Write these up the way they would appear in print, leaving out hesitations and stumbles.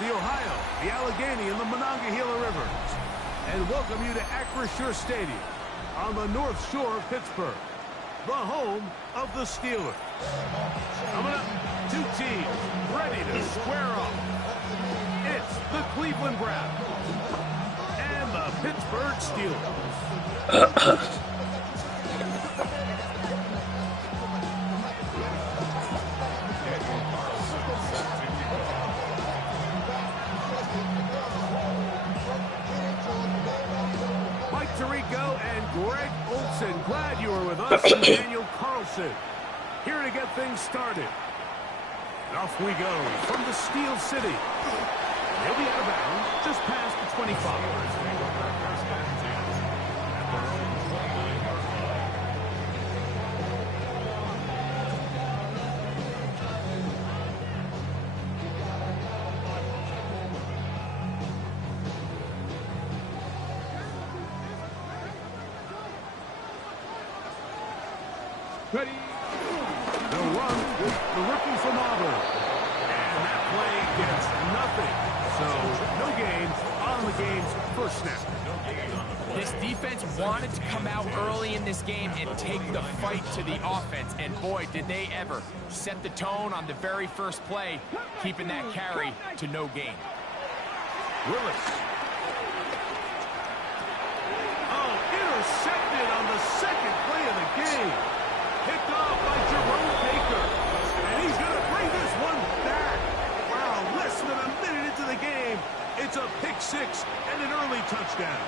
the Ohio, the Allegheny, and the Monongahela Rivers, and welcome you to Acrisure Stadium on the North Shore of Pittsburgh, the home of the Steelers. Coming up, two teams ready to square off. It's the Cleveland Browns and the Pittsburgh Steelers. Greg Olson, glad you were with us, and Daniel Carlson, here to get things started. And off we go from the Steel City. He'll be out of bounds just past the 25. Ready. The run with the rookie from Auburn. And that play gets nothing. So no gain on the game's first snap. This defense wanted to come out early in this game and take the fight to the offense. And boy, did they ever set the tone on the very first play, keeping that carry to no gain. Willis. Oh, intercepted on the second play of the game. Picked off by Jerome Baker. And he's going to bring this one back. Wow, less than a minute into the game. It's a pick six and an early touchdown.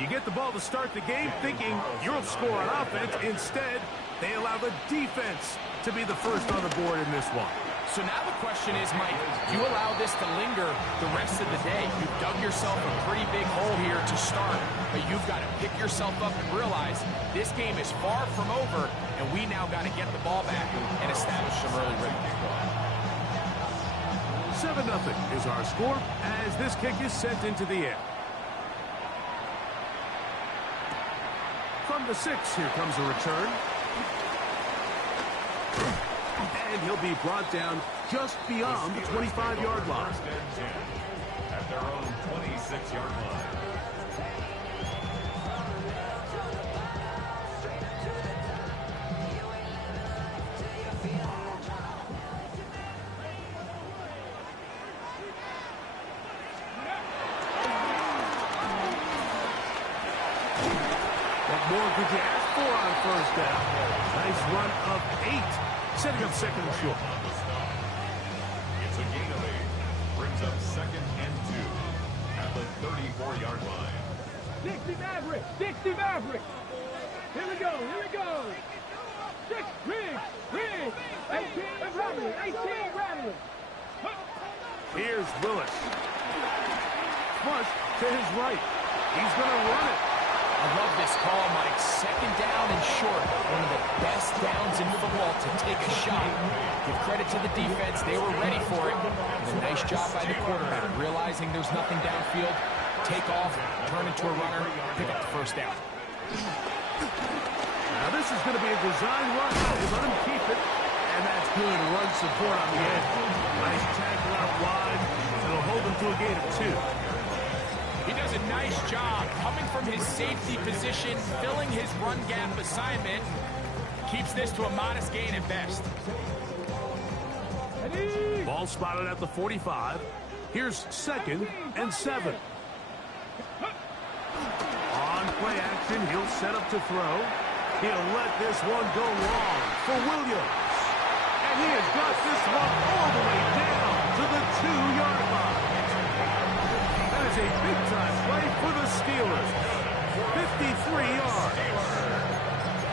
You get the ball to start the game thinking you'll score on offense. Instead, they allow the defense to be the first on the board in this one. So now the question is, Mike, do you allow this to linger the rest of the day? You've dug yourself a pretty big hole here to start, but you've got to pick yourself up and realize this game is far from over, and we now got to get the ball back and establish some early rhythm. 7-0 is our score as this kick is sent into the air. From the 6, here comes a return. And he'll be brought down just beyond the 25-yard line. At their own 26-yard line. What more could you ask for on first down? Nice run of 8. Setting up second and short. It's a gain of 8. Brings up second and 2 at the 34-yard line. Dixie Maverick! Dixie Maverick! Here we go! Here we go! 6 Riggs! 18 Rattler! 18 Rattler! Here's Willis. Flush to his right. He's going to run it. I love this call, Mike. Second down and short. One of the best downs in football to take a shot. Give credit to the defense. They were ready for it. And a nice job by the quarterback. Realizing there's nothing downfield. Take off, turn into a runner, pick up the first down. Now this is going to be a design run. They let him keep it. And that's good run support on the edge. Nice tackle out wide. It'll hold him to a gain of 2. He does a nice job coming from his safety position, filling his run gap assignment. Keeps this to a modest gain at best. Ball spotted at the 45. Here's second and 7. On play action, he'll set up to throw. He'll let this one go long for Williams. And he has got this one all the way down to the 2-yard line. That is a big-time play for the Steelers. 53 yards.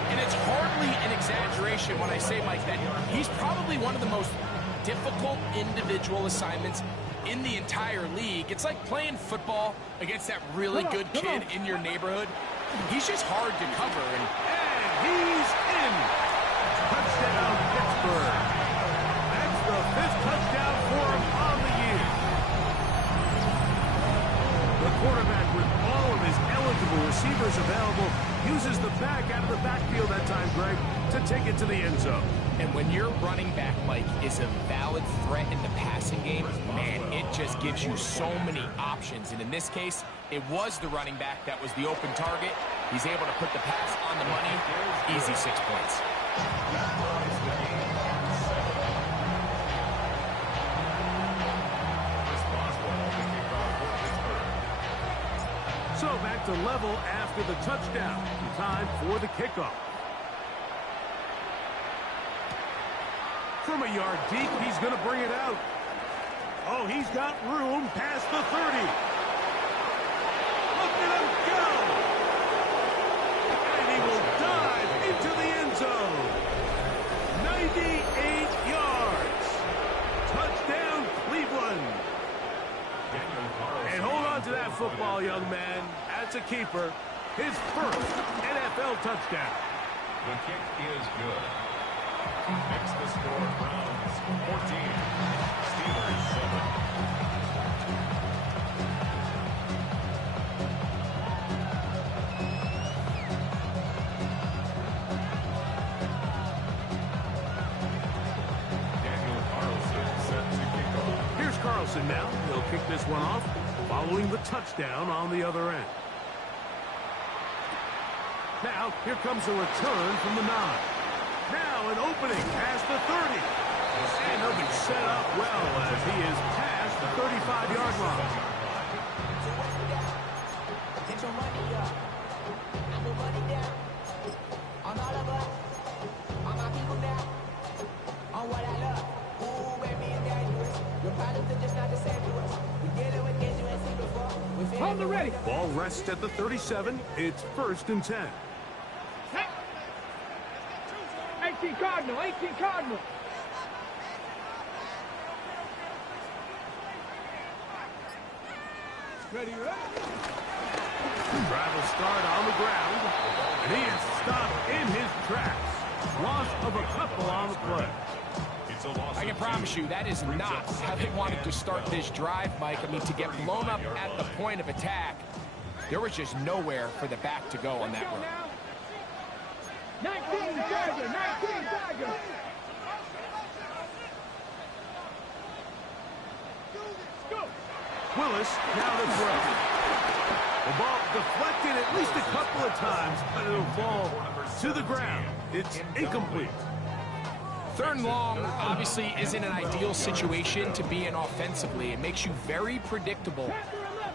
And it's hardly an exaggeration when I say, Mike, that he's probably one of the most difficult individual assignments in the entire league. It's like playing football against that really good kid in your neighborhood. He's just hard to cover. And he's in. Touchdown, Pittsburgh. That's the 5th touchdown for him on the year. The quarterback, with all of his eligible receivers available, uses the back out of the backfield that time, Greg, to take it to the end zone. And when your running back, Mike, is a valid threat in the passing game, man, it just gives you so many options. And in this case, it was the running back that was the open target. He's able to put the pass on the money. Easy 6 points. So back to level after the touchdown. Time for the kickoff. From a yard deep, he's going to bring it out. Oh, he's got room past the 30. Look at him go! And he will dive into the end zone. 98 yards. Touchdown, Cleveland. And hold on to that football, young man. That's a keeper. His first NFL touchdown. The kick is good. Makes the score Browns 14, Steelers 7. Daniel Carlson set to kick off. Here's Carlson now. He'll kick this one off, following the touchdown on the other end. Now, here comes a return from the 9. Now an opening past the 30. And he'll be set up well as he is past the 35-yard line. Get your money up. I put money down. On all of us. On my people now. On what I love. Ooh, baby, it's dangerous. Your problems are just not the same to us. We're dealing with things you ain't seen before. Hold the ready. Ball rests at the 37. It's 1st and 10. 18 Cardinal, 18 Cardinal. Ready, ready. Drive will start on the ground. And he is stopped in his tracks. Loss of a couple on the play. It's a loss. I can promise you that is not how they wanted to start this drive, Mike. I mean, to get blown up at the point of attack, there was just nowhere for the back to go on that run. 19 Tiger, 19 Tiger. Willis now to throw. The ball deflected at least a couple of times, but it'll fall to the ground. It's incomplete. 3rd and long obviously isn't an ideal situation to be in offensively. It makes you very predictable,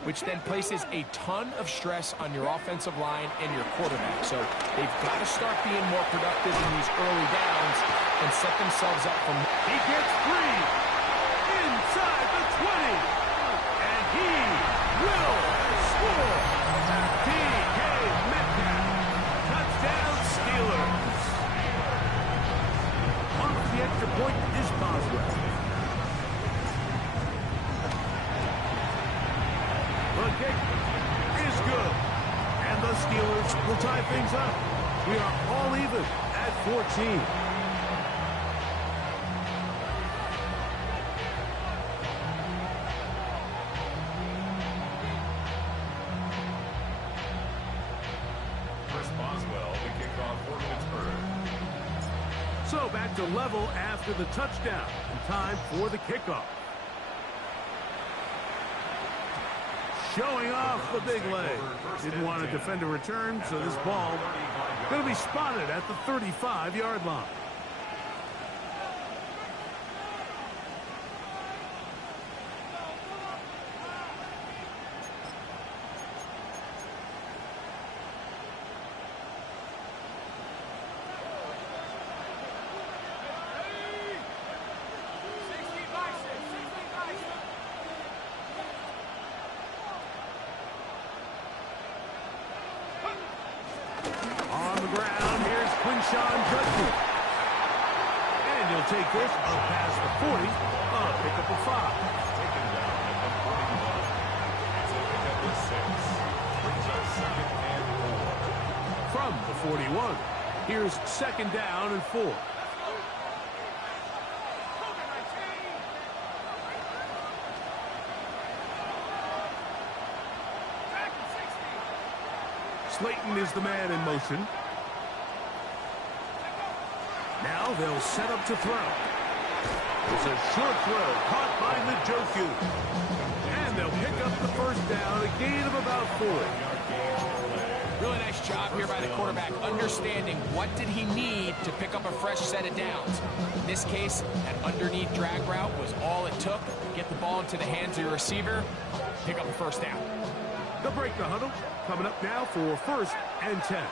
which then places a ton of stress on your offensive line and your quarterback. So they've got to start being more productive in these early downs and set themselves up for more. He gets free inside the 20. And he will score. DK Metcalf. Touchdown Steelers. On for the extra point is Boswell. The kick is good. And the Steelers will tie things up. We are all even at 14. Chris Boswell, the kickoff for Pittsburgh. So back to level after the touchdown. And time for the kickoff. Showing off the big leg. Didn't want to defend a return, so this ball going to be spotted at the 35-yard line. And he'll take this up past the 40, pick up a 5. Taken down at the 41. It's a pick up of 6. Brings up 2nd and 4. From the 41, here's 2nd down and 4. Slayton is the man in motion. Now Now they'll set up to throw. It's a short throw caught by Njoku. And they'll pick up the first down, a gain of about 4. Really nice job here by the quarterback, understanding what did he need to pick up a fresh set of downs. In this case, that underneath drag route was all it took. Get the ball into the hands of your receiver, pick up a first down. The break the huddle coming up now for 1st and 10.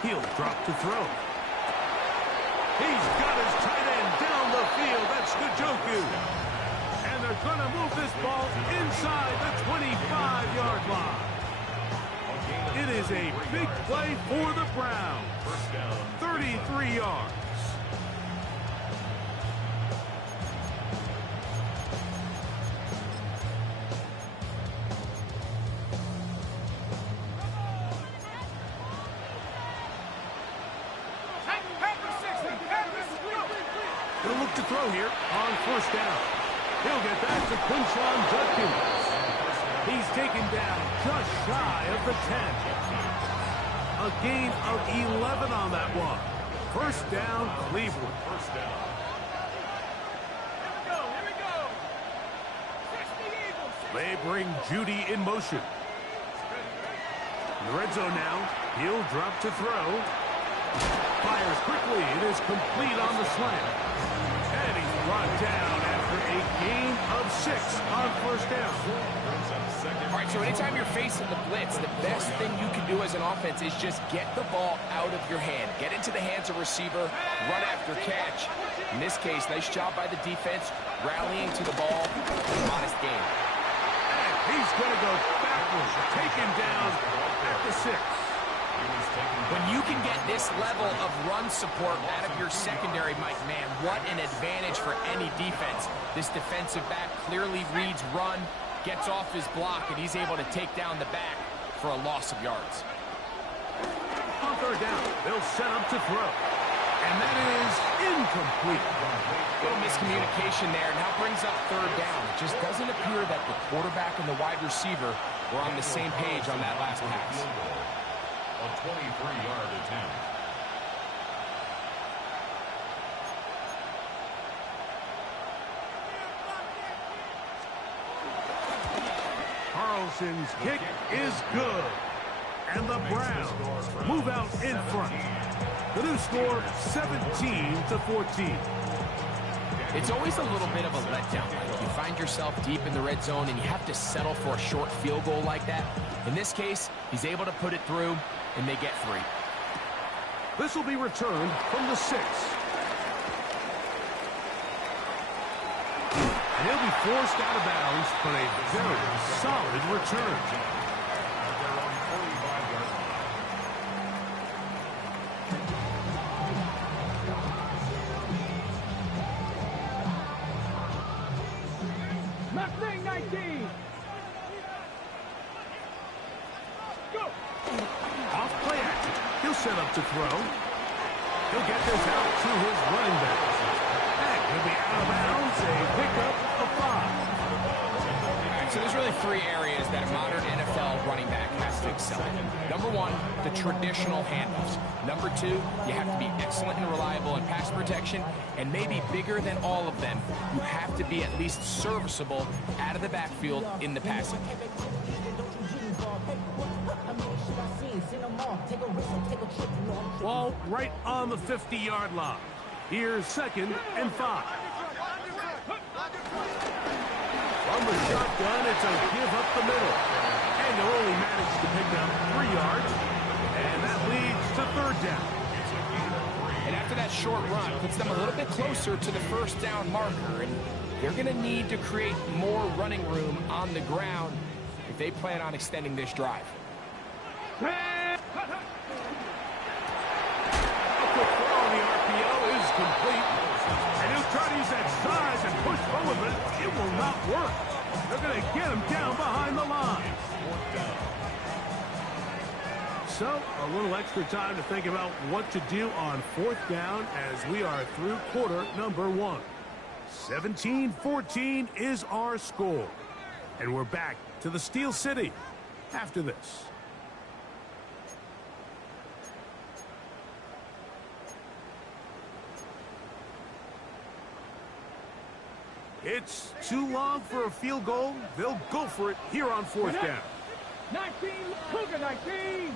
He'll drop to throw. He's got his tight end down the field. That's Njoku. And they're going to move this ball inside the 25-yard line. It is a big play for the Browns. 33 yards. He'll look to throw here on 1st down. He'll get back to Quinshon Judkins. He's taken down just shy of the 10. A gain of 11 on that one. 1st down, Cleveland. Here we go. 60 Eagles. They bring Judy in motion. In the red zone now. He'll drop to throw. Fires quickly. It is complete on the slant. And he's brought down after a gain of 6 on 1st down. All right, so anytime you're facing the blitz, the best thing you can do as an offense is just get the ball out of your hand. Get into the hands of receiver, run after catch. In this case, nice job by the defense, rallying to the ball. Modest gain. And he's going to go backwards, taken down at the 6. When you can get this level of run support out of your secondary, Mike, man, what an advantage for any defense. This defensive back clearly reads run, gets off his block, and he's able to take down the back for a loss of yards. On 3rd down, they'll set up to throw. And that is incomplete. Little miscommunication there, and that brings up 3rd down. It just doesn't appear that the quarterback and the wide receiver were on the same page on that last pass. A 23-yard attempt. Carlson's kick is good. And the Browns move out in front. The new score, 17-14. It's always a little bit of a letdown. You find yourself deep in the red zone and you have to settle for a short field goal like that. In this case, he's able to put it through, and they get 3. This will be returned from the 6. And he'll be forced out of bounds, but a very solid return. Mustang 19. Go. Off play action. He'll set up to throw. He'll get this out to his running back. And he'll be out of bounds. A pickup of 5. So there's really 3 areas that a modern NFL running back has to excel in. Number 1, the traditional handoffs. Number 2, you have to be excellent and reliable in pass protection. And maybe bigger than all of them, you have to be at least serviceable out of the backfield in the passing game. Ball right on the 50-yard line. Here's 2nd and 5. From the shotgun, it's a give up the middle. And they'll only manage to pick up 3 yards. And that leads to 3rd down. And after that short run, puts them a little bit closer to the 1st down marker. And they're going to need to create more running room on the ground if they plan on extending this drive. A quick throw on the RPO is complete. And he'll try to use that size and push forward, but it will not work. They're going to get him down behind the line. So, a little extra time to think about what to do on 4th down as we are through quarter number 1. 17-14 is our score. And we're back to the Steel City after this. It's too long for a field goal. They'll go for it here on fourth down. 19, Cougar 19.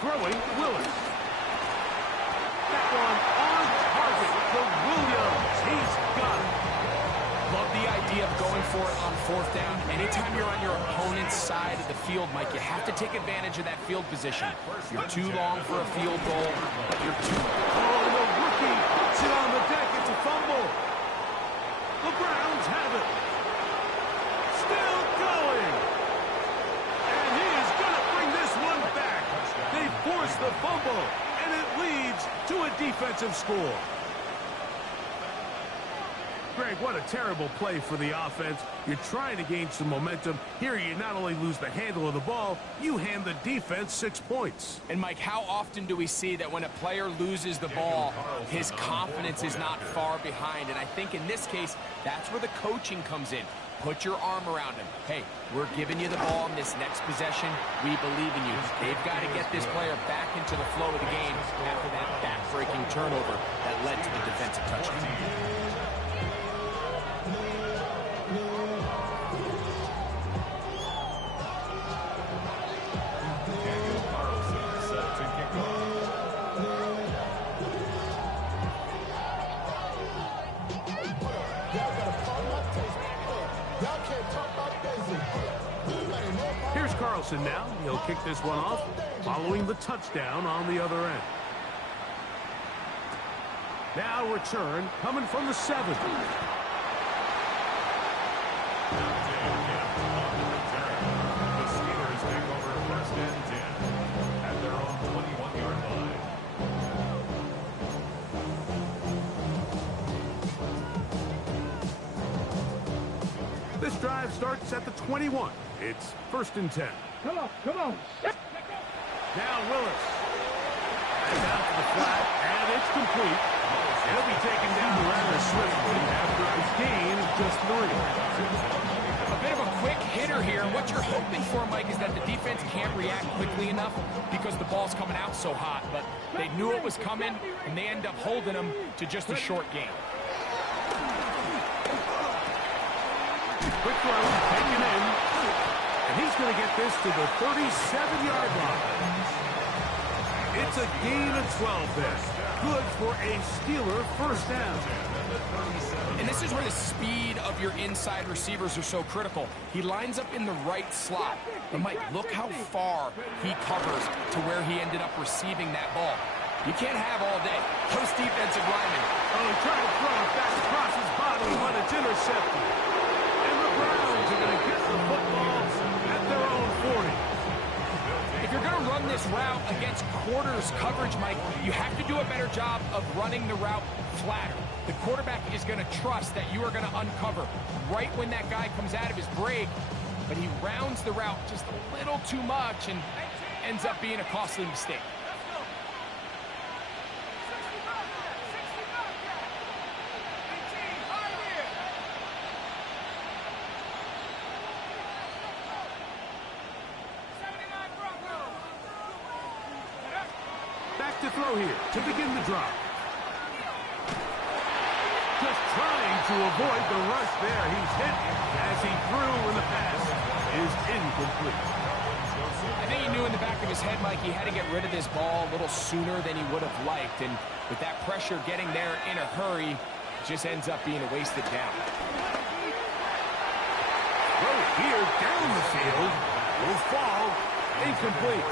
Throwing, Willis. That one on target for Williams. He's got it. Love the idea of going for it on fourth down. Anytime you're on your opponent's side of the field, Mike, you have to take advantage of that field position. You're too long for a field goal, but you're too... Oh, the rookie puts it on the deck. It's a fumble. The Browns have it. Still going. And he is going to bring this one back. They force the fumble, and it leads to a defensive score. Greg, what a terrible play for the offense. You're trying to gain some momentum. Here you not only lose the handle of the ball, you hand the defense 6 points. And, Mike, how often do we see that when a player loses the ball, his confidence is not far behind? And I think in this case, that's where the coaching comes in. Put your arm around him. Hey, we're giving you the ball in this next possession. We believe in you. They've got to get this player back into the flow of the game after that back-breaking turnover that led to the defensive touchdown. Here's Carlson now. He'll kick this one off, following the touchdown on the other end. Now return coming from the 7. The Steelers take over first and 10 at their own 21-yard line. This drive starts at the 21. It's first and 10. Come on, come on. Now Willis. And out to the flat, and it's complete. He'll be taken down rather swiftly after a gain of just 3. A bit of a quick hitter here. What you're hoping for, Mike, is that the defense can't react quickly enough because the ball's coming out so hot. But they knew it was coming, and they end up holding them to just a short gain. Quick throw, taken in. And he's going to get this to the 37-yard line. It's a gain of 12 there. Good for a Steeler first down. And this is where the speed of your inside receivers are so critical. He lines up in the right slot. But, Mike, look how far he covers to where he ended up receiving that ball. You can't have all day. Those defensive linemen. Oh, he tried to throw it back across his body, but it's intercepted. And the Browns are going to get the football at their own 40. If you're going to run this route against quarters coverage, Mike, you have to do a better job of running the route flatter. The quarterback is going to trust that you are going to uncover right when that guy comes out of his break, but he rounds the route just a little too much and ends up being a costly mistake. Back to throw here to begin the drive. Just trying to avoid the rush there. He's hit as he threw, and the pass is incomplete. I think he knew in the back of his head, Mike, he had to get rid of this ball a little sooner than he would have liked. And with that pressure getting there in a hurry, it just ends up being a wasted down. Throw here down the field. Will fall. Incomplete.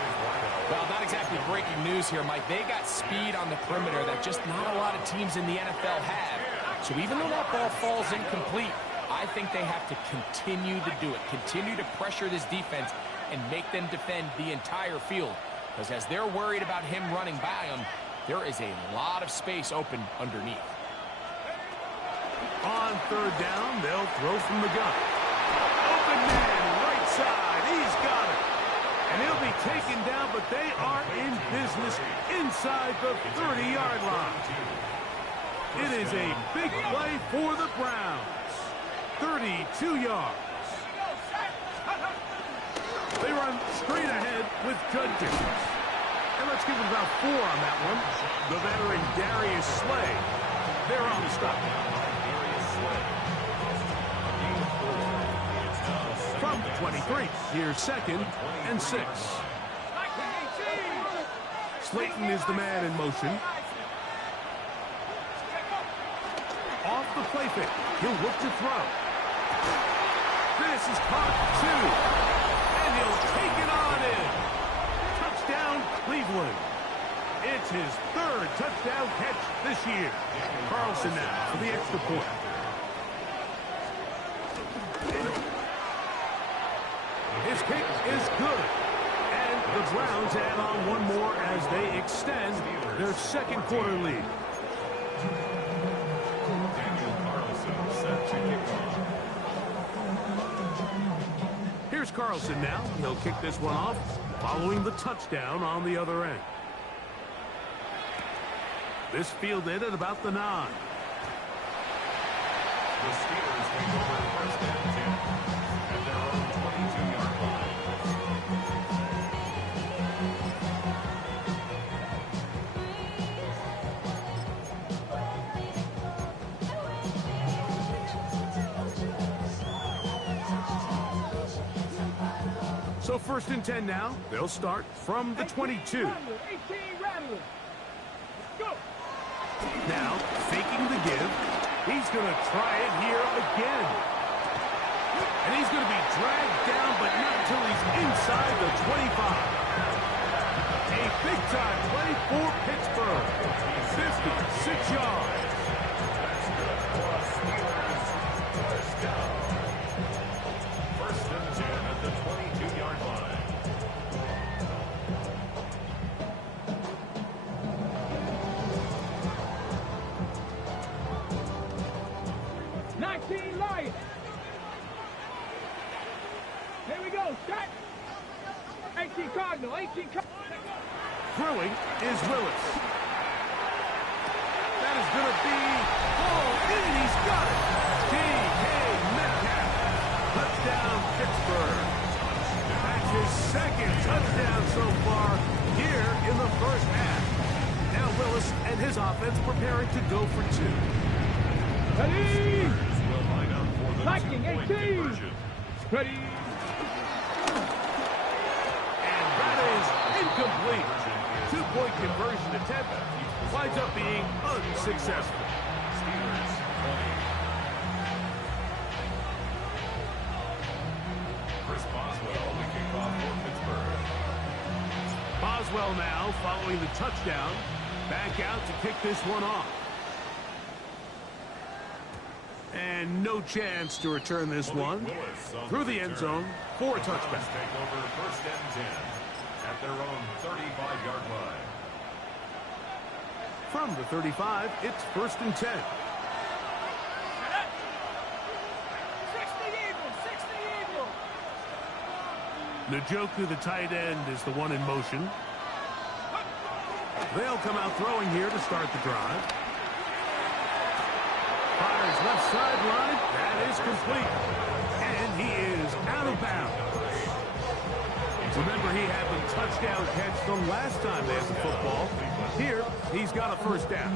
Well, not exactly breaking news here, Mike. They got speed on the perimeter that just not a lot of teams in the NFL have. So even though that ball falls incomplete, I think they have to continue to do it. Continue to pressure this defense and make them defend the entire field. Because as they're worried about him running by them, there is a lot of space open underneath. On third down, they'll throw from the gun. Open man, right side. He's got it. And he'll be taken down, but they are in business inside the 30-yard line. It is a big play for the Browns. 32 yards. They run straight ahead with good distance. And let's give it about 4 on that one. The veteran Darius Slay. They're on the stop. From the 23, here's 2nd and 6. Slayton is the man in motion. Off the play fake. He'll look to throw. This is caught 2. And he'll take it on in. Touchdown, Cleveland. It's his 3rd touchdown catch this year. Carlson now for the extra point. His kick is good. And the Browns add on one more as they extend their 2nd quarter lead. Here's Carlson now. He'll kick this one off, following the touchdown on the other end. This fielded at about the 9. The Steelers take over 1st and 10 at their own 22-yard line. So 1st and 10 now. They'll start from the 22. 18 Rattler. Go. Now, faking the give. He's going to try it here again. And he's going to be dragged down, but not until he's inside the 25. A big-time play for Pittsburgh. 56 yards. First and 10 at the 22-yard line. 19 Lions. Here we go. Shot. 18 Cardinal. 18 Cardinal. Throwing is Willis. That is going to be ball in. He's got it. D.K. Metcalf. Touchdown, Pittsburgh. That's his 2nd touchdown so far here in the 1st half. Now Willis and his offense preparing to go for 2. Ready. Will line up for the Viking, 2-point 18. conversion. Ready. And that is incomplete. 2-point conversion attempt winds up being unsuccessful. Steelers 20. Chris Boswell will kick off for Pittsburgh. Boswell now following the touchdown. Back out to kick this one off. And no chance to return this one through the end zone for a touchback. Take over 1st and 10 at their own 35-yard line. From the 35, it's 1st and 10. 60 Eagle. Njoku, the tight end, is the one in motion. They'll come out throwing here to start the drive. Fires left sideline. That is complete. And he is out of bounds. Remember, he had the touchdown catch the last time they had the football. Here, he's got a 1st down.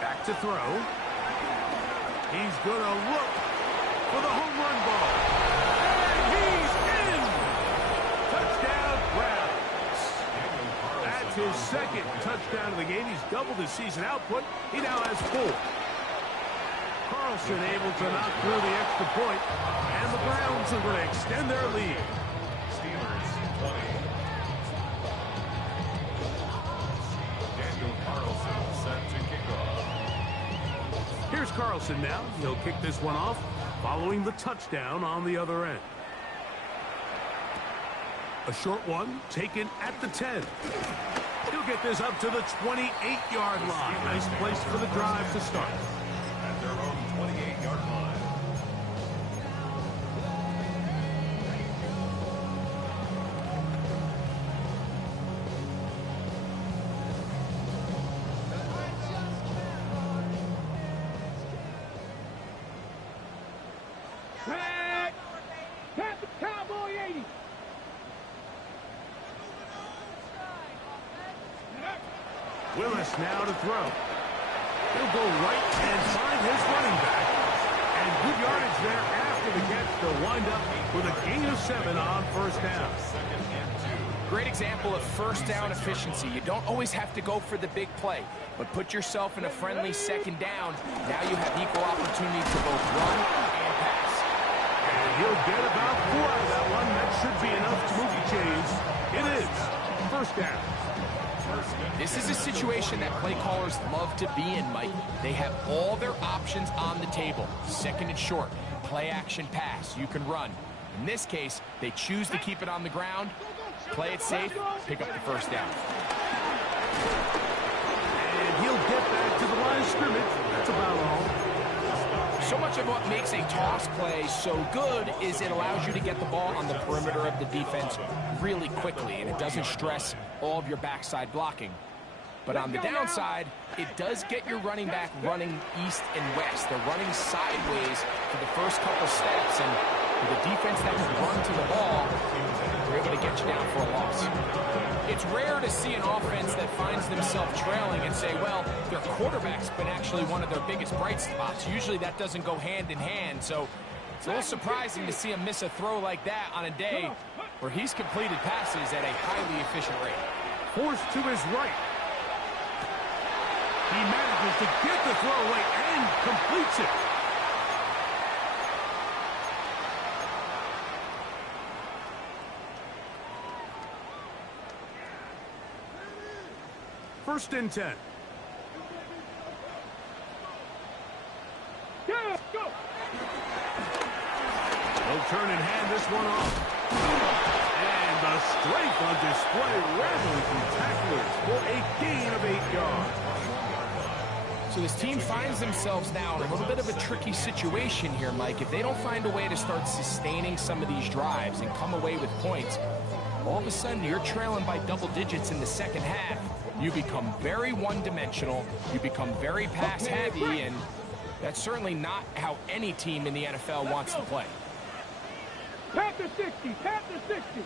Back to throw. He's going to look for the home run ball. And he's in! Touchdown, Browns. That's his 2nd touchdown of the game. He's doubled his season output. He now has 4. Carlson able to knock through the extra point, and the Browns are going to extend their lead. Steelers 20. Daniel Carlson set to kick off. Here's Carlson now. He'll kick this one off, following the touchdown on the other end. A short one taken at the 10. He'll get this up to the 28-yard line. Nice place for the drive to start. At their own 28-yard line. Willis now to throw. He'll go right and find his running back. And good yardage there after the catch. They'll wind up with a gain of 7 on first down. Great example of first down efficiency. You don't always have to go for the big play, but put yourself in a friendly second down. Now you have equal opportunity to both run and pass. And he'll get about 4 out of that one. That should be enough to move the chains. It is first down. This is a situation that play callers love to be in, Mike. They have all their options on the table. Second and short, play action pass. You can run. In this case, they choose to keep it on the ground, play it safe, pick up the first down. And he'll get back to the line of scrimmage. That's about all. So much of what makes a toss play so good is it allows you to get the ball on the perimeter of the defense really quickly, and it doesn't stress all of your backside blocking. But on the downside, it does get your running back running east and west. They're running sideways for the first couple steps, and with a defense that can run to the ball, they're able to get you down for a loss. It's rare to see an offense that finds themselves trailing and say, well, their quarterback's been actually one of their biggest bright spots. Usually that doesn't go hand in hand, so it's a little surprising to see him miss a throw like that on a day where he's completed passes at a highly efficient rate. Forced to his right. He manages to get the throw away and completes it. First and 10. Yeah, go. He'll turn and hand this one off. And the strength on display, rattling through tacklers for a gain of 8 yards. So this team finds themselves now in a little bit of a tricky situation here, Mike. If they don't find a way to start sustaining some of these drives and come away with points, all of a sudden you're trailing by double digits in the second half. You become very one-dimensional, you become very pass-heavy, and that's certainly not how any team in the NFL wants to play. Pat the 60, pat the 60.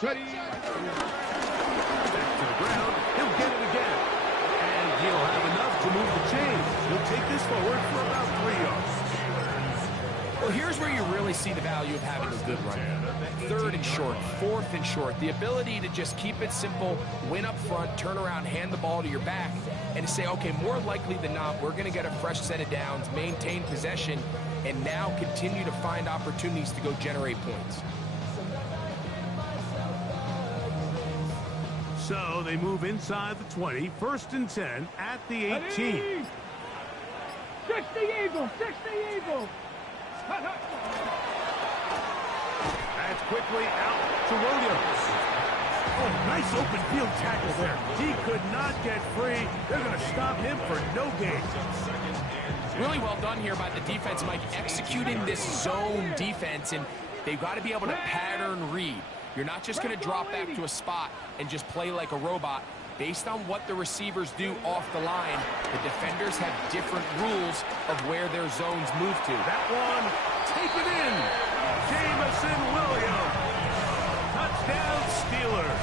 Ready. Back to the ground, he'll get it again. And he'll have enough to move the chains. He'll take this forward for about 3 yards. Well, here's where you really see the value of having a good run. Third and short, fourth and short, the ability to just keep it simple, win up front, turn around, hand the ball to your back, and say, okay, more likely than not, we're going to get a fresh set of downs, maintain possession, and now continue to find opportunities to go generate points. So they move inside the 20, first and 10 at the 18. 60 Eagles, 60 Eagles. That's quickly out to Williams. Oh, nice open field tackle there. He could not get free. They're going to stop him for no gain. Really well done here by the defense, Mike, executing this zone defense, and they've got to be able to pattern read. You're not just going to drop back to a spot and just play like a robot. Based on what the receivers do off the line, the defenders have different rules of where their zones move to. That one, take it in. Jamison Williams. Touchdown Steelers.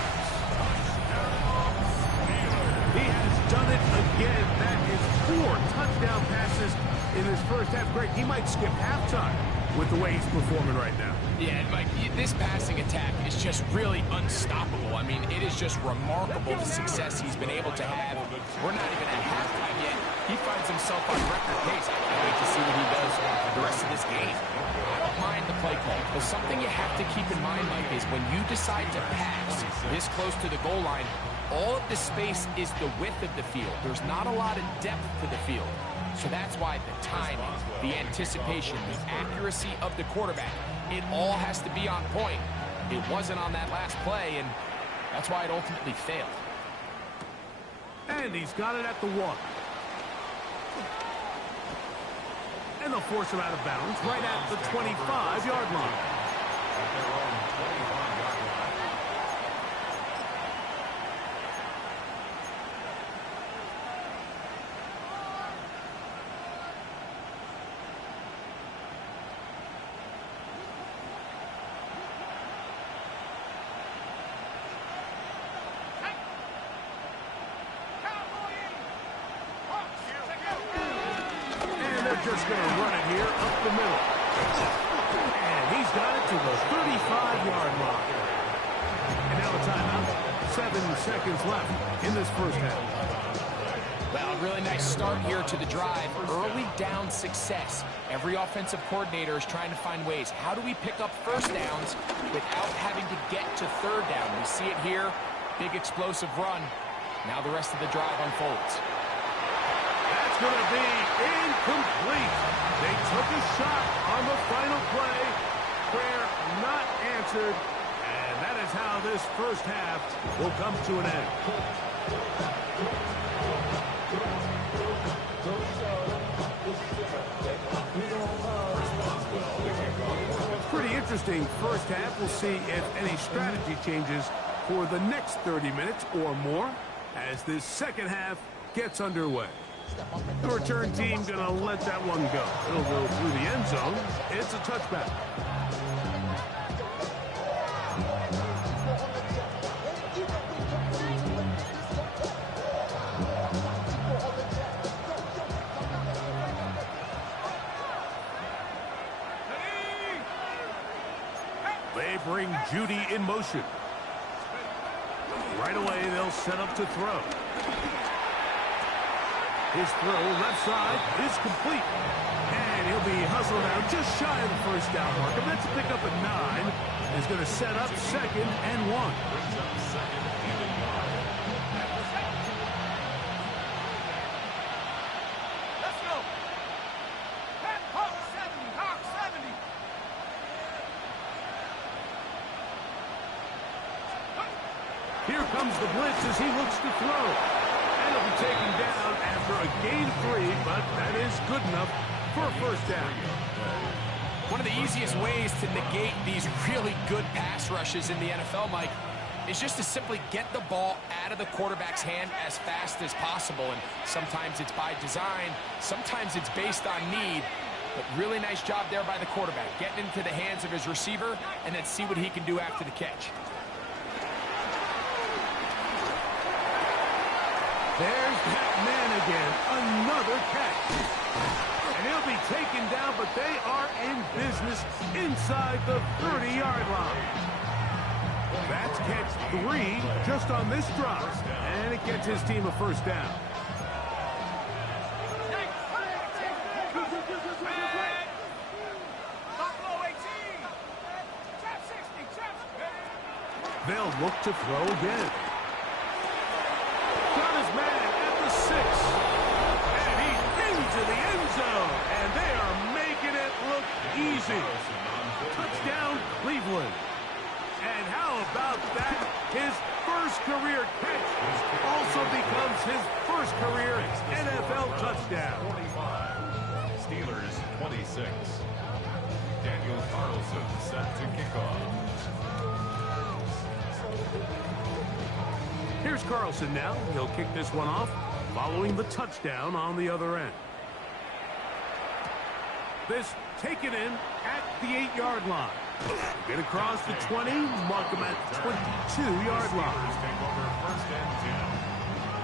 He has done it again. That is 4 touchdown passes in his first half. Great. He might skip halftime with the way he's performing right now. Yeah, and Mike, this passing attack is just really unstoppable. I mean, it is just remarkable the success he's been able to have. We're not even at halftime yet. He finds himself on record pace. I can't wait to see what he does the rest of this game. I don't mind the play call, but something you have to keep in mind, Mike, is when you decide to pass this close to the goal line, all of the space is the width of the field. There's not a lot of depth to the field. So that's why the timing, the anticipation, the accuracy of the quarterback, it all has to be on point. It wasn't on that last play, and that's why it ultimately failed. And he's got it at the 1. And they'll force him out of bounds right at the 25-yard line. the middle. And he's got it to the 35-yard line. And now a timeout. 7 seconds left in this first half. Well, a really nice start here to the drive. Early down success. Every offensive coordinator is trying to find ways. How do we pick up first downs without having to get to third down? We see it here. Big explosive run. Now the rest of the drive unfolds. That's going to be incomplete. They took a shot on the final play. Prayer not answered. And that is how this first half will come to an end. Pretty interesting first half. We'll see if any strategy changes for the next 30 minutes or more as this second half gets underway. The return team going to let that one go. It'll go through the end zone. It's a touchback. They bring Judy in motion. Right away, they'll set up to throw. His throw left side is complete. And he'll be hustled out just shy of the first down marker. That's a pickup at 9. He's going to set up 2nd and 1. Let's go. Hawk 70, Hawk 70. Here comes the blitz as he looks to throw. And he'll be taken down after a gain 3, but that is good enough for a first down. One of the easiest ways to negate these really good pass rushes in the NFL, Mike, is just to simply get the ball out of the quarterback's hand as fast as possible. And sometimes it's by design, sometimes it's based on need. But really nice job there by the quarterback, getting into the hands of his receiver and then see what he can do after the catch. There's that man again, another catch. And he'll be taken down, but they are in business inside the 30-yard line. That's catch 3 just on this drive, and it gets his team a first down. They'll look to throw again. Got his man at the 6. And he's into the end zone. And they are making it look easy. Touchdown, Cleveland. And how about that? His first career catch also becomes his first career NFL touchdown. 25. Steelers 26. Daniel Carlson set to kick off. Here's Carlson now. He'll kick this one off following the touchdown on the other end. This taken in at the 8-yard line. Get across the 20, mark them at the 22-yard line. Take over 1st and 10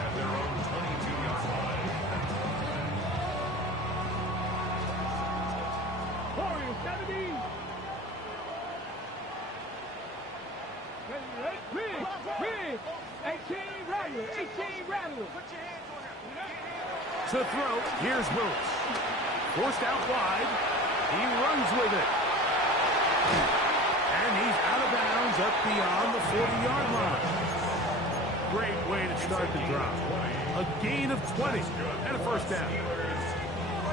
at their own 22-yard line. Warriors 70. Rig. 18 Rattler. 18 Rattler. Put your hands on her. To throw, here's Willis. Forced out wide. He runs with it. And he's out of bounds up beyond the 40-yard line. Great way to start the drive. A gain of 20 and a first down.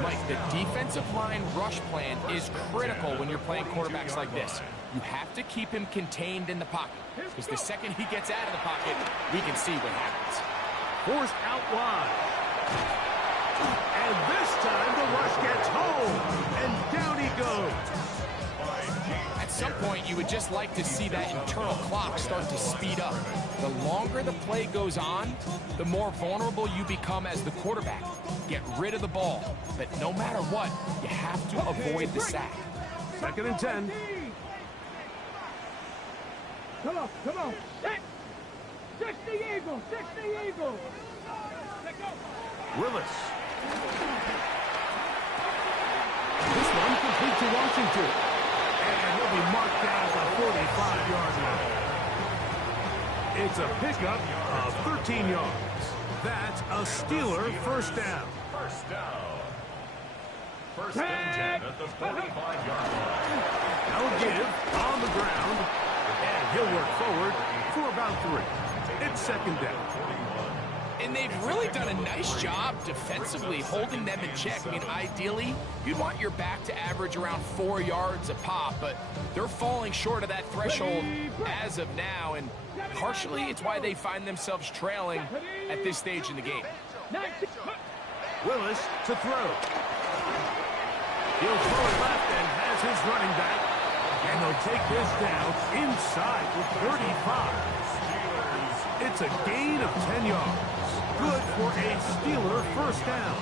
Mike, the defensive line rush plan is critical when you're playing quarterbacks like this. You have to keep him contained in the pocket, because the second he gets out of the pocket, we can see what happens. Forced out wide. And this time the rush gets home. And down he goes. At some point, you would just like to see that internal clock start to speed up. The longer the play goes on, the more vulnerable you become as the quarterback. Get rid of the ball. But no matter what, you have to avoid the sack. 2nd and 10. Come on. 60 Eagles. 60 Eagles. Let go. Willis. This one complete to Washington. And he'll be marked down at the 45-yard line. It's a pickup of 13 yards. That's a Steeler first down. First down. First and 10 at the 45-yard line. Now give on the ground, and he'll work forward for about 3. It's second down. And they've really done a nice job defensively holding them in check. I mean, ideally, you'd want your back to average around 4 yards a pop, but they're falling short of that threshold as of now, and partially it's why they find themselves trailing at this stage in the game. Willis to throw. He'll throw it left and has his running back, and they'll take this down inside the 35. It's a gain of 10 yards. Good for a Steeler first down.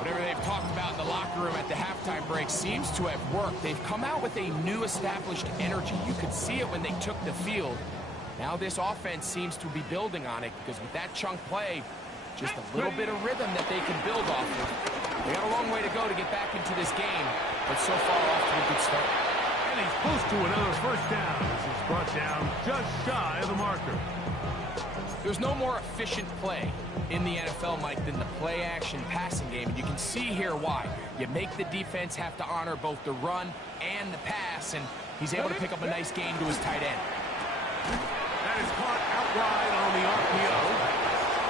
Whatever they've talked about in the locker room at the halftime break seems to have worked. They've come out with a new established energy. You could see it when they took the field. Now this offense seems to be building on it because with that chunk play, just a little bit of rhythm that they can build off of. They got a long way to go to get back into this game, but so far off to a good start. And he's close to another first down. He's brought down just shy of the marker. There's no more efficient play in the NFL, Mike, than the play-action passing game. And you can see here why. You make the defense have to honor both the run and the pass, and he's able to pick up a nice gain to his tight end. That is caught out wide on the RPO.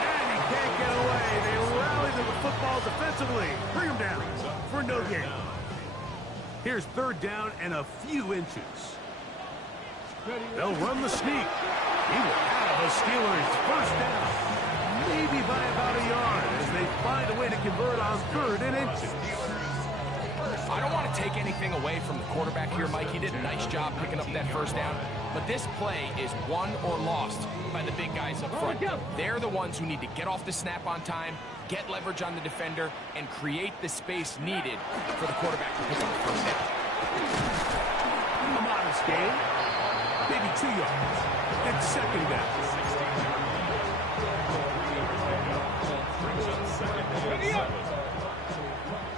And he can't get away. They rally to the football defensively. Bring him down for no gain. Here's third down and a few inches. They'll run the sneak. He will have a Steelers first down. Maybe by about a yard as they find a way to convert on third and inches. I don't want to take anything away from the quarterback here, Mike. He did a nice job picking up that first down. But this play is won or lost by the big guys up front. They're the ones who need to get off the snap on time, get leverage on the defender, and create the space needed for the quarterback to pick up the first down. A modest gain. Maybe 2 yards. It's second down.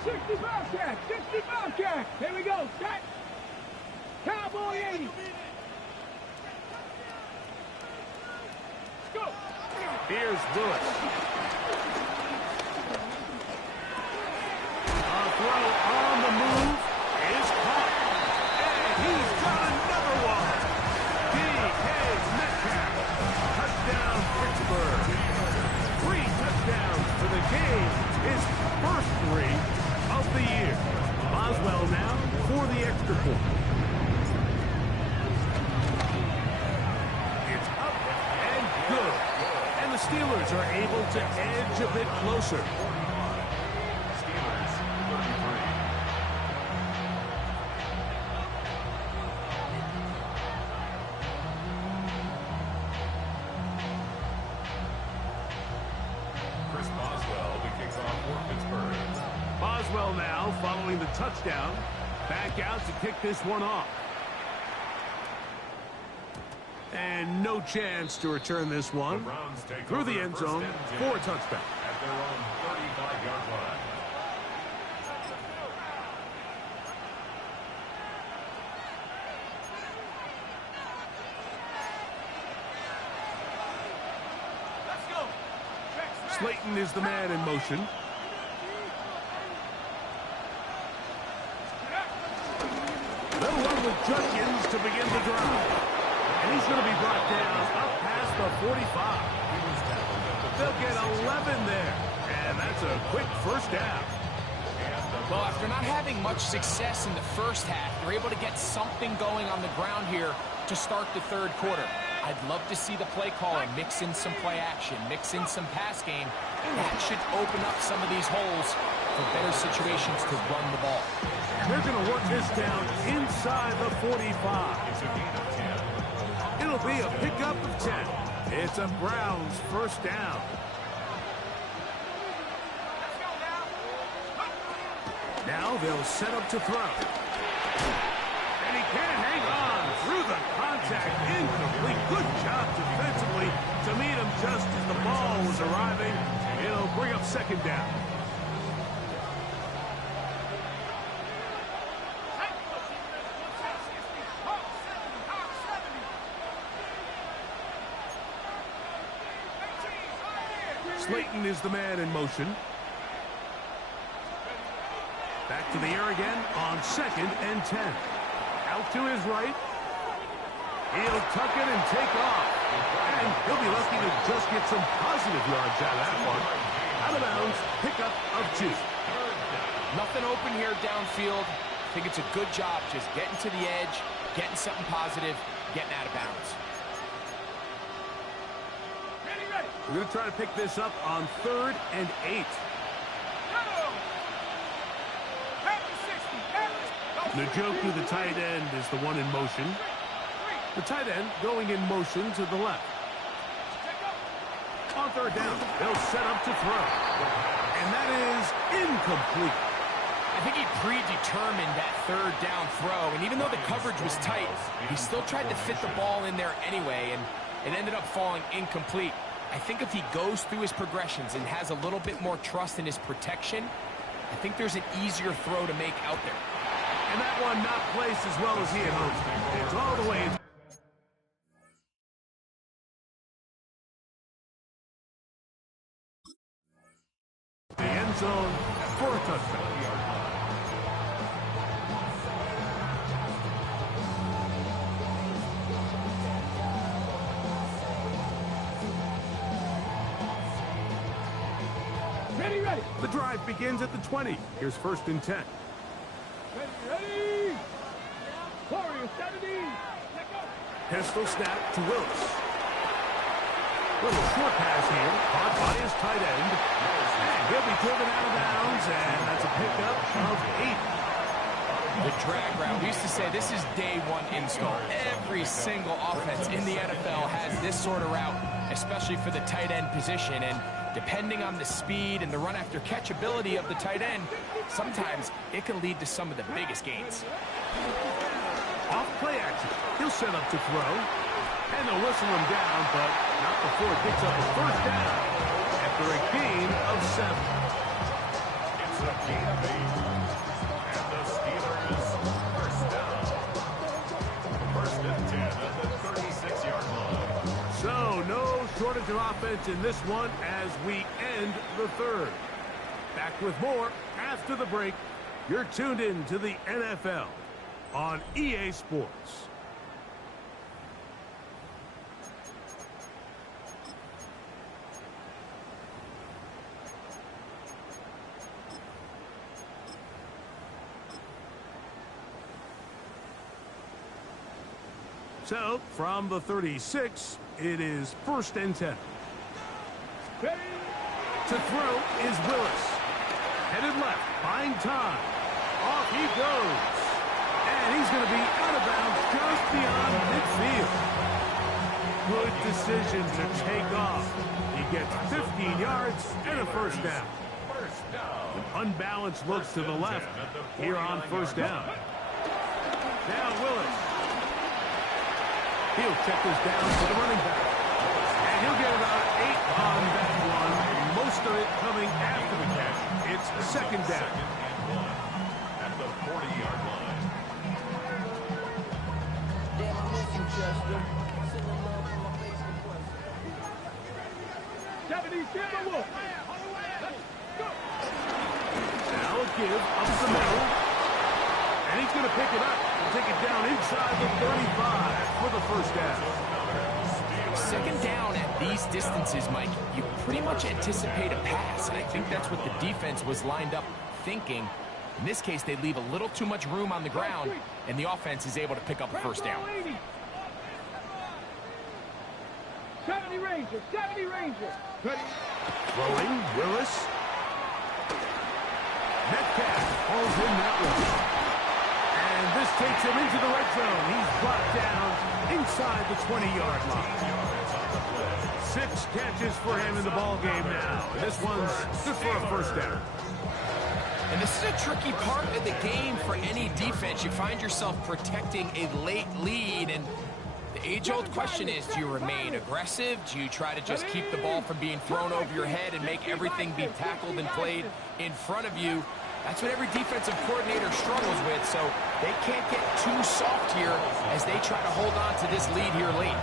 60 Bobcat, 60 Bobcat. Here we go. Set. Cowboy 80. Go. Here's Lewis. A throw on the move is caught. And he's got another one. D.K. Metcalf. Touchdown, Pittsburgh. 3 touchdowns for the game. His first 3 of the year. Boswell now for the extra point. It's up and good. And the Steelers are able to edge a bit closer. Steelers 33. Chris Boswell, the kickoff for Pittsburgh. Boswell now following the touchdown. Back out to kick this one off. And no chance to return this one The Browns take through the over end first zone and 10 for a touchback. at their own 35-yard line. Slayton is the man in motion. They'll run with Judkins to begin the drive. And he's going to be brought down up past the 45. They'll get 11 there. And that's a quick first down. Well, after not having much success in the first half, they're able to get something going on the ground here to start the third quarter. I'd love to see the play caller mix in some play action, mix in some pass game. That should open up some of these holes for better situations to run the ball. They're going to work this down inside the 45. It's a gain of 10. It'll be a pickup of 10. It's a Browns first down. Now they'll set up to throw. And he can't hang on through the contact. Incomplete. Good job defensively to meet him just as the ball was arriving. It'll bring up second down. Slayton is the man in motion. Back to the air again on 2nd and 10. Out to his right. He'll tuck it and take off. And he'll be lucky to just get some positive yards out of that one. Out of bounds, pickup of 2. Nothing open here downfield. I think it's a good job just getting to the edge, getting something positive, getting out of bounds. We're going to try to pick this up on 3rd and 8. Njoku, the tight end, is the one in motion. The tight end going in motion to the left. On 3rd down, they'll set up to throw. And that is incomplete. I think he predetermined that 3rd down throw, and even though the coverage was tight, he still tried to fit the ball in there anyway, and it ended up falling incomplete. I think if he goes through his progressions and has a little bit more trust in his protection, I think there's an easier throw to make out there. And that one not placed as well as he had hoped. It's all the way. The end zone for a touchdown. Ready. The drive begins at the 20. Here's 1st and 10. Ready. Warrior 70. Pistol snap to Willis. Little short pass here, caught by his tight end. And he'll be driven out of bounds, and that's a pickup of 8. The drag route, we used to say this is day 1 install. Every single offense in the NFL has this sort of route, especially for the tight end position. And depending on the speed and the run after catch ability of the tight end, sometimes it can lead to some of the biggest gains. Off play action. He'll set up to throw. And they'll whistle him down, but not before it picks up a 1st down after a gain of 7. It's a gain of 8. And the Steelers 1st down. 1st and 10 at the 36-yard line. So no shortage of offense in this one as we end the 3rd. Back with more after the break. You're tuned in to the NFL on EA Sports. So, from the 36, it is 1st and 10. Ready. To throw is Willis. Headed left, buying time. Off he goes. And he's going to be out of bounds just beyond midfield. Good decision to take off. He gets 15 yards and a 1st down. An unbalanced look to the left here on 1st down. Now Willis. He'll check this down to the running back. And he'll get about 8 on that one. Most of it coming after the catch. It's 2nd down. At the 40-yard line. Damn, I miss you, Chester. Sending love from my Facebook question. 70 Timberwolf. Let's go. Now a give up the middle. And he's going to pick it up and take it down inside the 35 for the 1st down. 2nd down at these distances, Mike, you pretty much anticipate a pass, and I think that's what the defense was lined up thinking. In this case, they leave a little too much room on the ground, and the offense is able to pick up a 1st down. 70 Ranger. 70 Ranger. Ready. Throwing, Willis. Metcalf pulls in that one. And this takes him into the red zone. He's brought down inside the 20-yard line. 6 catches for him in the ball game now. This one's good for a 1st down. And this is a tricky part of the game for any defense. You find yourself protecting a late lead, and the age-old question is, do you remain aggressive? Do you try to just keep the ball from being thrown over your head and make everything be tackled and played in front of you? That's what every defensive coordinator struggles with, so they can't get too soft here as they try to hold on to this lead here late.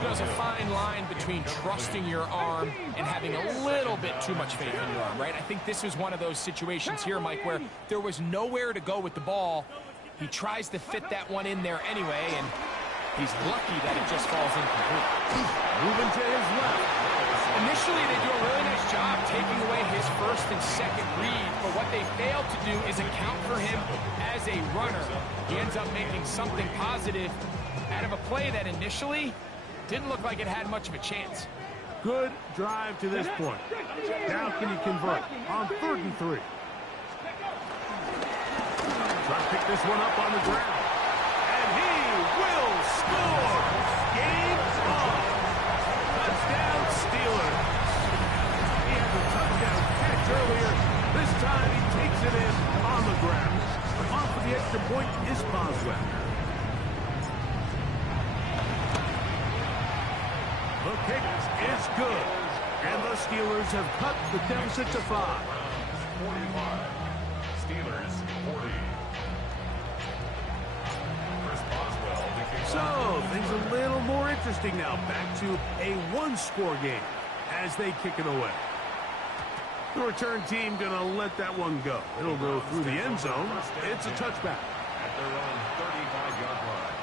There's a fine line between trusting your arm and having a little bit too much faith in your arm, right? I think this was one of those situations here, Mike, where there was nowhere to go with the ball. He tries to fit that one in there anyway, and he's lucky that it just falls incomplete. Moving to his left. Initially, they do a really nice job taking away his first and second read, but what they fail to do is account for him as a runner. He ends up making something positive out of a play that initially didn't look like it had much of a chance. Good drive to this point. Now can he convert on 3rd and 3? Try to pick this one up on the ground. And he will score! Game on! Touchdown Steelers! He had the touchdown catch earlier. This time he takes it in on the ground. On for the extra point is Boswell. The kick is good. And the Steelers have cut the deficit to 5. 45. Steelers 40. Chris Boswell, the kick. So, things a little more interesting now. Back to a one-score game as they kick it away. The return team going to let that one go. It'll go through the end zone. It's a touchback. At their own 35-yard line.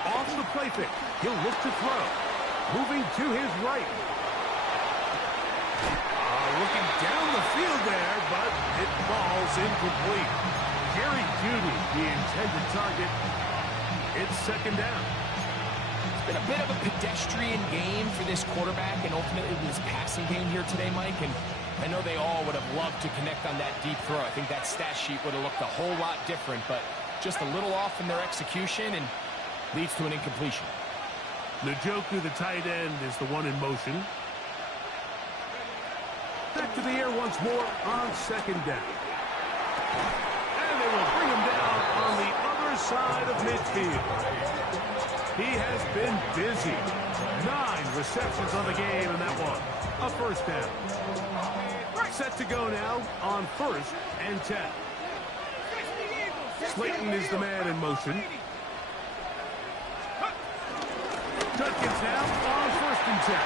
Off the play fake. He'll look to throw. Moving to his right. Looking down the field there, but it falls incomplete. Jerry Jeudy, the intended target. It's 2nd down. It's been a bit of a pedestrian game for this quarterback and ultimately this passing game here today, Mike. And I know they all would have loved to connect on that deep throw. I think that stat sheet would have looked a whole lot different, but just a little off in their execution and leads to an incompletion. Njoku, the tight end, is the one in motion. Back to the air once more on 2nd down. And they will bring him down on the other side of midfield. He has been busy. 9 receptions on the game, and that one, a 1st down. Set to go now on 1st and 10. Slayton is the man in motion. Judkins now on 1st and 10.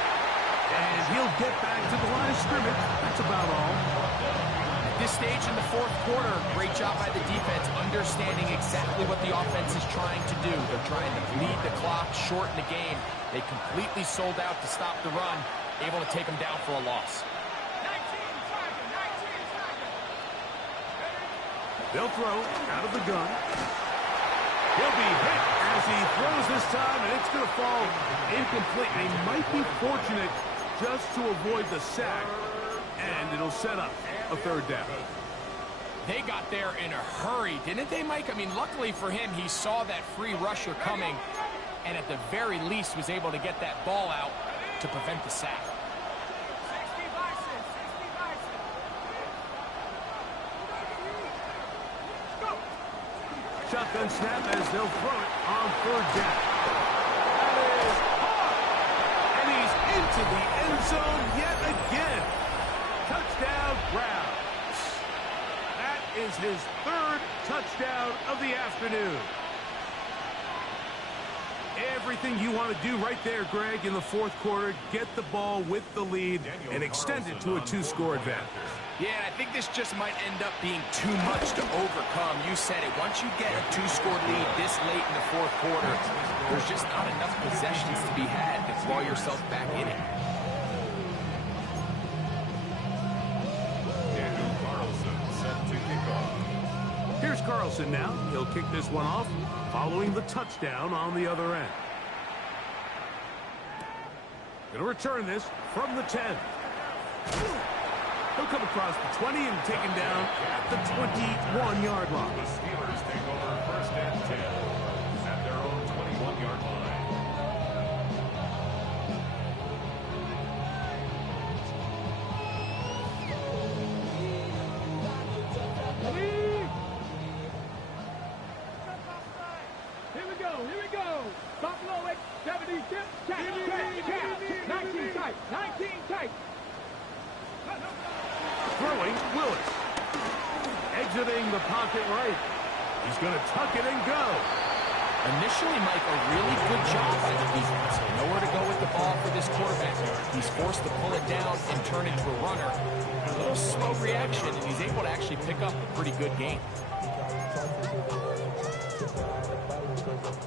And he'll get back to the line of scrimmage. That's about all. At this stage in the 4th quarter, great job by the defense, understanding exactly what the offense is trying to do. They're trying to bleed the clock, shorten the game. They completely sold out to stop the run, able to take them down for a loss. They'll throw out of the gun. He'll be hit as he throws this time, and it's going to fall incomplete. They might be fortunate just to avoid the sack, and it'll set up a 3rd down. They got there in a hurry, didn't they, Mike? I mean, luckily for him, he saw that free rusher coming, and at the very least was able to get that ball out to prevent the sack. Shotgun snap as they'll throw it on 3rd down. That is hard. And he's into the end zone yet again. Touchdown Browns. That is his 3rd touchdown of the afternoon. Everything you want to do right there, Greg, in the 4th quarter. Get the ball with the lead and extend it to a 2-score advantage. Yeah, I think this just might end up being too much to overcome. You said it. Once you get a 2-score lead this late in the 4th quarter, there's just not enough possessions to be had to claw yourself back in it. Daniel Carlson set to kick off. Here's Carlson now. He'll kick this one off following the touchdown on the other end. Going to return this from the 10. He'll come across the 20 and taken down at the 21-yard line. The Steelers take over 1st and 10 at their own 21-yard line. Here we go. Here we go. Buffalo 870 tip. Check. 19 tight. 19 tight. Throwing Willis. Exiting the pocket right. He's going to tuck it and go. Initially, Mike, a really good job by the defense. Nowhere to go with the ball for this quarterback. He's forced to pull it down and turn into a runner. A little slow reaction, and he's able to actually pick up a pretty good game.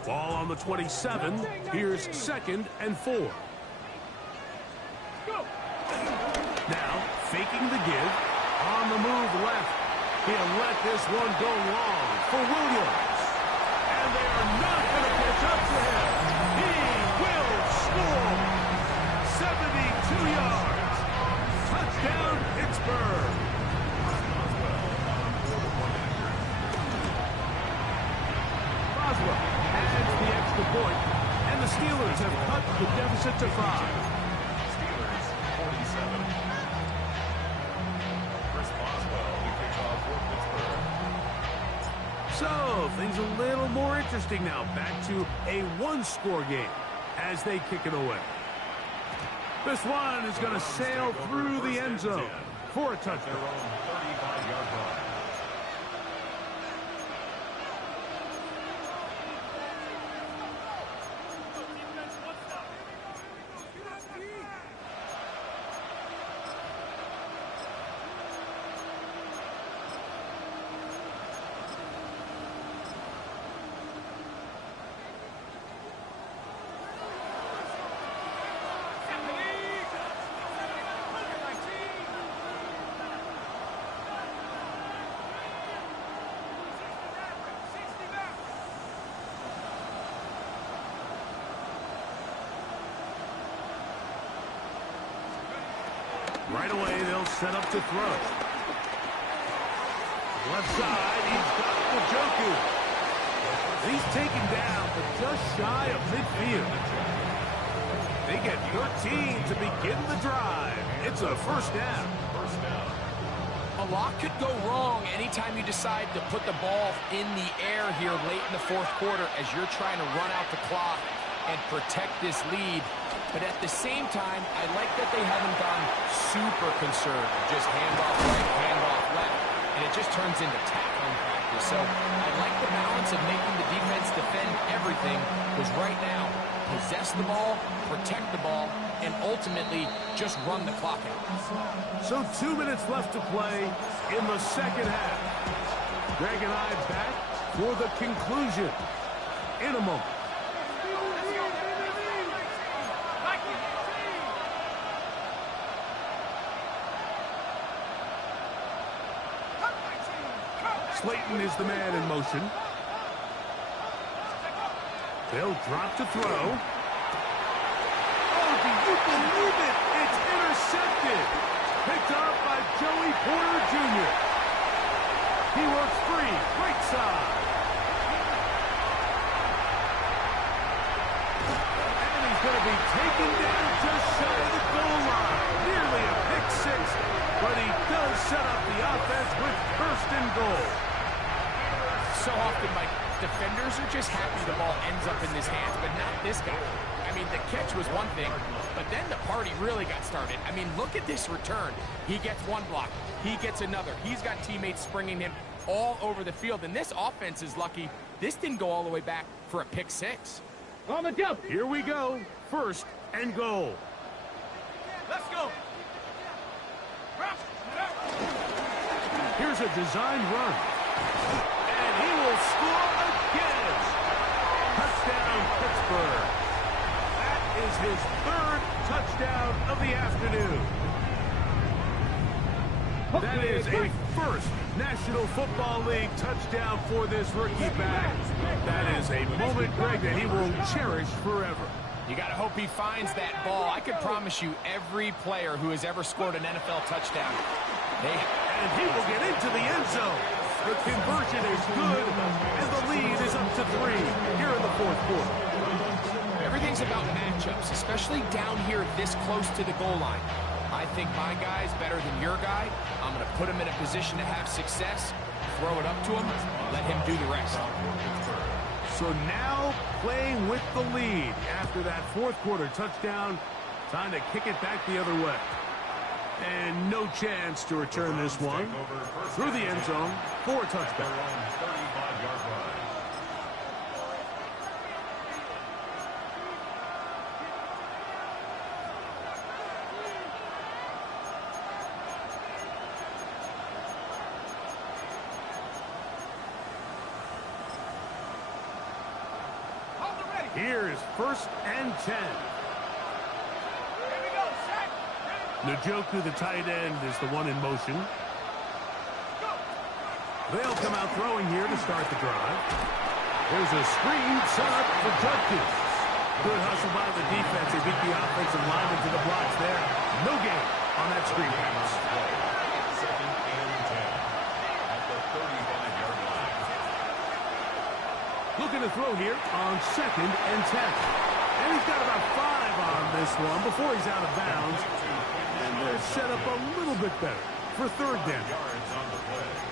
Ball on the 27. Here's 2nd and 4. Now, faking the give. On the move left. He'll let this one go long for Williams. And they are not going to catch up to him. He will score. 72 yards. Touchdown, Pittsburgh. Boswell adds the extra point, and the Steelers have cut the deficit to 5. Steelers 47. Chris Boswell will kick off for Pittsburgh. So, things a little more interesting now. Back to a one-score game as they kick it away. This one is going to sail through the end zone for a touchdown. Their own 35-yard line. Right away, they'll set up to throw. Left side, he's got Njoku. He's taken down, but just shy of midfield. They get 13 to begin the drive. It's a first down. A lot could go wrong anytime you decide to put the ball in the air here late in the fourth quarter as you're trying to run out the clock and protect this lead. But at the same time, I like that they haven't gone super conservative. Just handoff right, handoff left. And it just turns into tackling practice. So I like the balance of making the defense defend everything. Because right now, possess the ball, protect the ball, and ultimately just run the clock out. So 2 minutes left to play in the second half. Greg and I back for the conclusion in a moment. Slayton is the man in motion. They'll drop to throw. Oh, do you believe it? It's intercepted. Picked up by Joey Porter Jr. He works free. Right side. And he's going to be taken down just shy of the goal line. Nearly a pick six, but he does set up the offense with first and goal. So often, Mike, defenders are just happy the ball ends up in his hands, but not this guy. I mean, the catch was one thing, but then the party really got started. I mean, look at this return. He gets one block. He gets another. He's got teammates springing him all over the field, and this offense is lucky this didn't go all the way back for a pick six. On the jump. Here we go. First and goal. Let's go. Here's a designed run. And he will score again. Touchdown, Pittsburgh. That is his third touchdown of the afternoon. That is a first National Football League touchdown for this rookie back. That is a moment, Greg, that he will cherish forever. You got to hope he finds that ball. I can promise you every player who has ever scored an NFL touchdown, and he will get into the end zone. The conversion is good, and the lead is up to 3 here in the fourth quarter. Everything's about matchups, especially down here this close to the goal line. I think my guy's better than your guy. I'm going to put him in a position to have success, throw it up to him, let him do the rest. So now playing with the lead after that fourth quarter touchdown. Time to kick it back the other way. And no chance to return this one through the end zone for a touchback. Here's 1st and 10. Njoku, the tight end, is the one in motion. They'll come out throwing here to start the drive. There's a screen set up for Judkins. Good hustle by the defense. They beat the offensive lineman to the blocks there. No gain on that screen pass. 2nd and 10 at the 35-yard line. Looking to throw here on 2nd and 10. And he's got about 5 on this one before he's out of bounds. And they're set up a little bit better for 3rd down.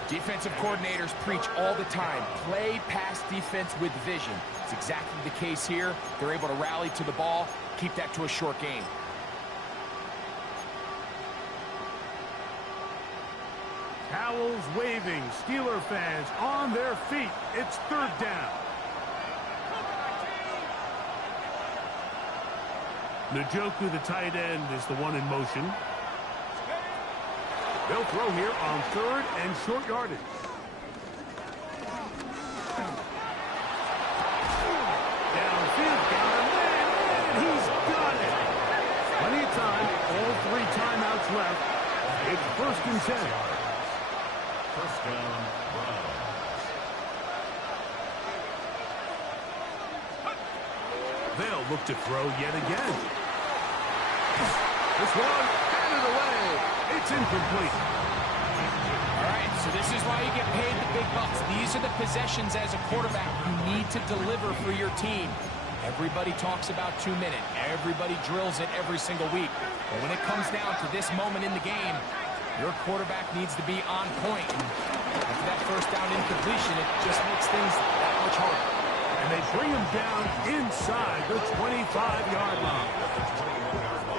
Defensive coordinators preach all the time, play pass defense with vision. It's exactly the case here. They're able to rally to the ball, keep that to a short game. Towels waving, Steeler fans on their feet. It's 3rd down. Njoku, the tight end, is the one in motion. They'll throw here on 3rd and short yardage. Downfield, got a man, and he's got it. Plenty of time, all 3 timeouts left. It's 1st and 10. 1st down, Browns. They'll look to throw yet again. This one, handed away. It's incomplete. All right, so this is why you get paid the big bucks. These are the possessions as a quarterback you need to deliver for your team. Everybody talks about 2-minute. Everybody drills it every single week. But when it comes down to this moment in the game, your quarterback needs to be on point. And after that 1st down incompletion, it just makes things that much harder. And they bring him down inside the 25-yard line.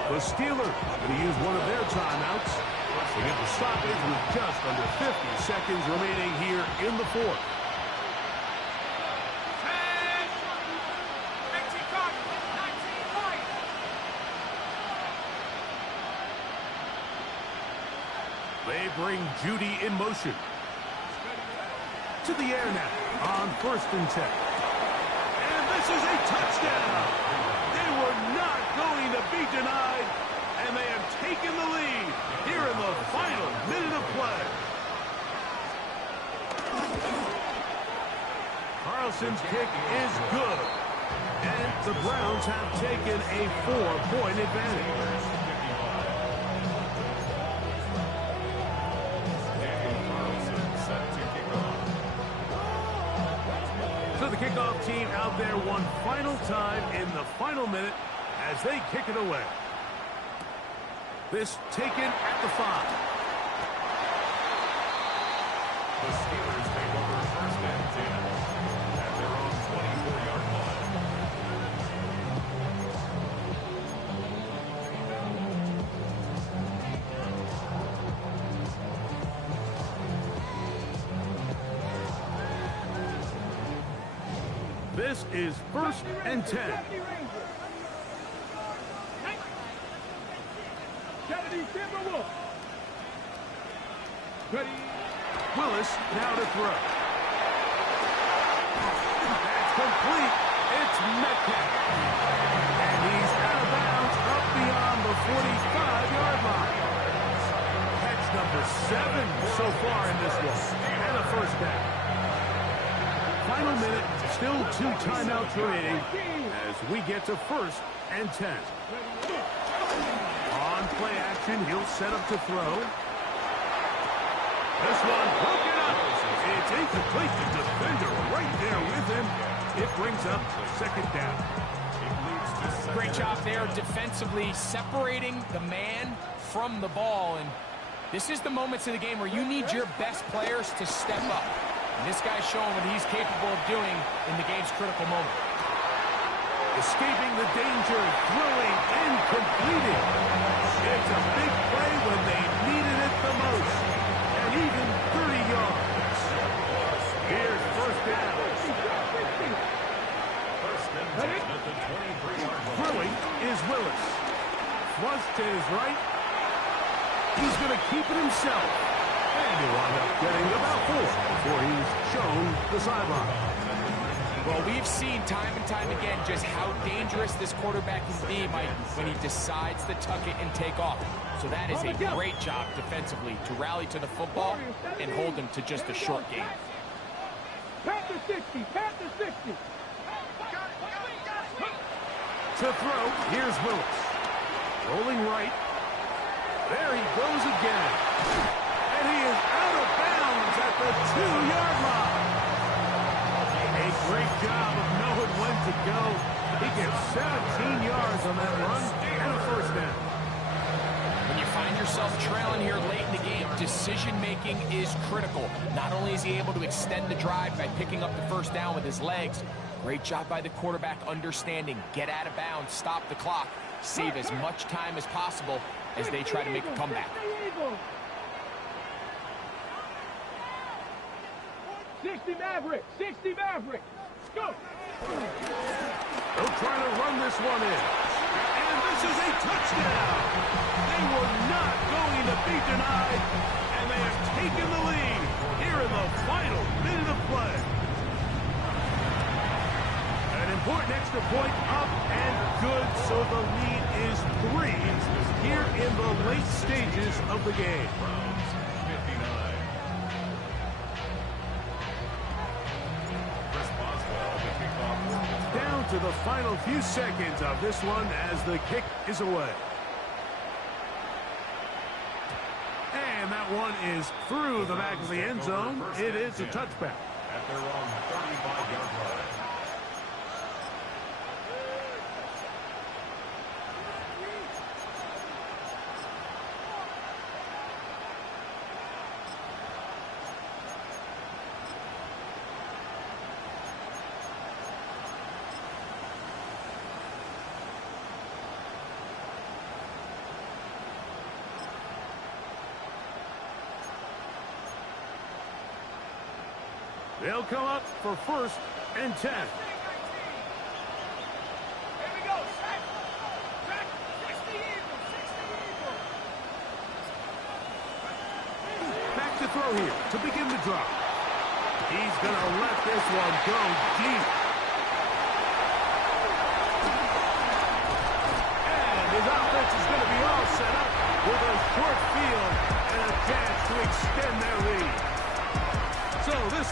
The Steelers going to use one of their timeouts. They get the stoppage with just under 50 seconds remaining here in the 4th. They bring Judy in motion. To the air now on 1st and 10. And this is a touchdown. They were not going to be denied, and they have taken the lead here in the final minute of play. Carlson's kick is good, and the Browns have taken a 4-point advantage. So the kickoff team out there one final time in the final minute as they kick it away. This taken at the 5. The Steelers take over 1st and 10 at their own 24-yard line. This is 1st and 10. Willis now to throw. That's complete. It's Metcalf. And he's out of bounds up beyond the 45-yard line. Catch number 7 so far in this one. And a 1st down. Final minute, still 2 timeouts remaining as we get to 1st and 10. On play action, he'll set up to throw. This one broken up. It's incomplete. The defender right there with him. It brings up 2nd down. Great job there defensively, separating the man from the ball. And this is the moments of the game where you need your best players to step up. And this guy's showing what he's capable of doing in the game's critical moment. Escaping the danger, throwing, and completing. It's a big play when they needed it the most. And even 30 yards. Here's first down. First and 10 at the 23-yard line. Throwing is Willis. Flush to his right. He's going to keep it himself. And he'll wind up getting about 4 before he's shown the sideline. Well, we've seen time and time again just how dangerous this quarterback can be, Mike, when he decides to tuck it and take off. So that is a great job defensively to rally to the football and hold him to just a short game. Panther 60, Panther 60. To throw, here's Willis. Rolling right. There he goes again. And he is out of bounds at the 2-yard line. A great job of knowing when to go. He gets 17 yards on that run and a first down. When you find yourself trailing here late in the game, decision-making is critical. Not only is he able to extend the drive by picking up the first down with his legs, great job by the quarterback understanding, get out of bounds, stop the clock, save as much time as possible as they try to make a comeback. 60 Maverick, 60 Maverick. Go. They'll try to run this one in. And this is a touchdown. They were not going to be denied, and they have taken the lead here in the final minute of play. An important extra point up and good, so the lead is 3 here in the late stages of the game. Down to the final few seconds of this one as the kick is away. And that one is through the back of the end zone. It is a touchback. At their own 35-yard line. They'll come up for first and 10. Here we go. Sack. 60 Eagles. 60 Eagles. Back to throw here to begin the drop. He's going to let this one go deep. And his offense is going to be all set up with a short field and a chance to extend their lead. So this